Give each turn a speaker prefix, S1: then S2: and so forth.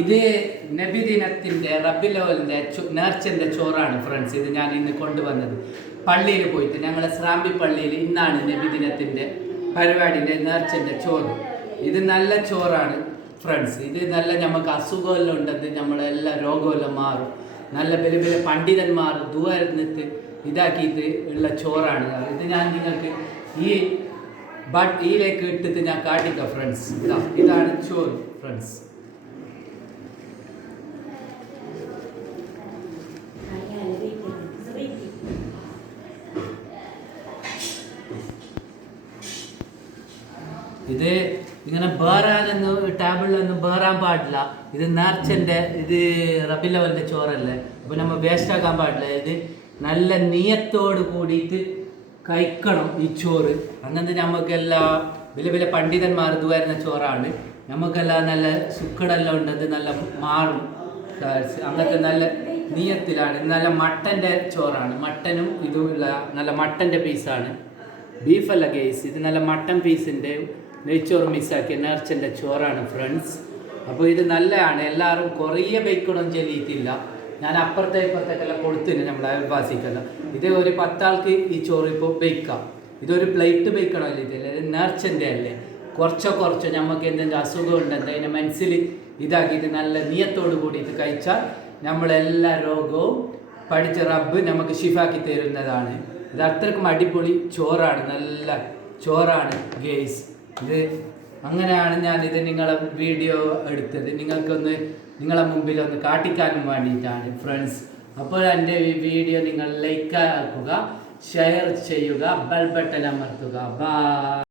S1: ഇത് നബിദിനത്തിന്റെ ലോലിന്റെ നേർച്ചന്റെ ചോറാണ് ഫ്രണ്ട്സ് ഇത് ഞാൻ ഇന്ന് കൊണ്ടുവന്നത്. പള്ളിയിൽ പോയിട്ട് ഞങ്ങളെ സ്രാമ്പി പള്ളിയിൽ ഇന്നാണ് നബിദിനത്തിന്റെ പരിപാടിന്റെ നേർച്ചന്റെ ചോറ്. ഇത് നല്ല ചോറാണ് ഫ്രണ്ട്സ് ഇത് നല്ല നമുക്ക് അസുഖമെല്ലാം ഉണ്ടെന്ന് നമ്മളെല്ലാ രോഗമെല്ലാം മാറും. നല്ല വലിയ വലിയ പണ്ഡിതന്മാർ ദൂരത്ത് ഇതാക്കിയിട്ട് ഉള്ള ചോറാണ്. ഇത് ഞാൻ നിങ്ങൾക്ക് ഈ ബട്ട് ഈയിലേക്ക് ഇട്ടിട്ട് ഞാൻ കാട്ടിക്കാം ഫ്രണ്ട്സ് ഇതാ ഇതാണ് ചോറ് ഫ്രണ്ട്സ് ഇത് ഇങ്ങനെ ബേറാനൊന്നും ടേബിളിലൊന്നും ബേറാൻ പാടില്ല. ഇത് നേർച്ചന്റെ ഇത് റബി ലെവലിന്റെ ചോറല്ലേ? അപ്പോൾ നമ്മൾ വേസ്റ്റ് ആക്കാൻ പാടില്ല. ഇത് നല്ല നീയത്തോട് കൂടിയിട്ട് കഴിക്കണം ഈ ചോറ്. അങ്ങനത്തെ നമുക്കെല്ലാം വലിയ വലിയ പണ്ഡിതന്മാർ ഇത് വരുന്ന ചോറാണ്. നമുക്കെല്ലാം നല്ല സുക്കടെല്ലാം ഉണ്ടത് നല്ല മാറും. അങ്ങനത്തെ നല്ല നീയത്തിലാണ്. നല്ല മട്ടന്റെ ചോറാണ്. മട്ടനും ഇതുമില്ല നല്ല മട്ടന്റെ പീസാണ് ബീഫല്ല കേസ് ഇത് നല്ല മട്ടൻ പീസിന്റെ നെയ്ച്ചോറ് മിസ്സാക്കിയ നേർച്ചന്റെ ചോറാണ് ഫ്രണ്ട്സ്. അപ്പോൾ ഇത് നല്ലതാണ്. എല്ലാവരും കുറേ ബൈക്കണം ചെല്ലിയിട്ടില്ല ഞാൻ അപ്പുറത്തെ ഇപ്പുറത്തേക്കെല്ലാം കൊടുത്തിന് നമ്മൾ അയൽവാസിക്കല്ല. ഇത് ഒരു പത്താൾക്ക് ഈ ചോറ് ഇപ്പോൾ ബേക്കാം. ഇതൊരു പ്ലേറ്റ് ബേക്കണമല്ലോ ഇതില്ല ഇത് നേർച്ചന്റെ അല്ലേ? കുറച്ചോ കുറച്ചോ നമുക്ക് എന്തെങ്കിലും അസുഖം ഉണ്ടെങ്കിൽ അതിനെ മനസ്സിൽ ഇതാക്കിയിട്ട് നല്ല നിയത്തോട് കൂടിയിട്ട് കഴിച്ചാൽ നമ്മളെല്ലാ രോഗവും പഠിച്ച റബ്ബ് നമുക്ക് ഷിഫാക്കി തരുന്നതാണ്. ഇത് അത്രക്കും അടിപൊളി ചോറാണ്. നല്ല ചോറാണ് ഗേസ് ഇത് അങ്ങനെയാണ് ഞാൻ ഇത് നിങ്ങളെ വീഡിയോ എടുത്തത്. നിങ്ങൾക്കൊന്ന് നിങ്ങളെ മുമ്പിൽ ഒന്ന് കാട്ടിക്കാനും വേണ്ടിയിട്ടാണ് ഫ്രണ്ട്സ് അപ്പോൾ എന്റെ ഈ വീഡിയോ നിങ്ങൾ ലൈക്ക് ആക്കുക ഷെയർ ചെയ്യുക ബെൽ ബട്ടൺ അമർത്തുക. ബാ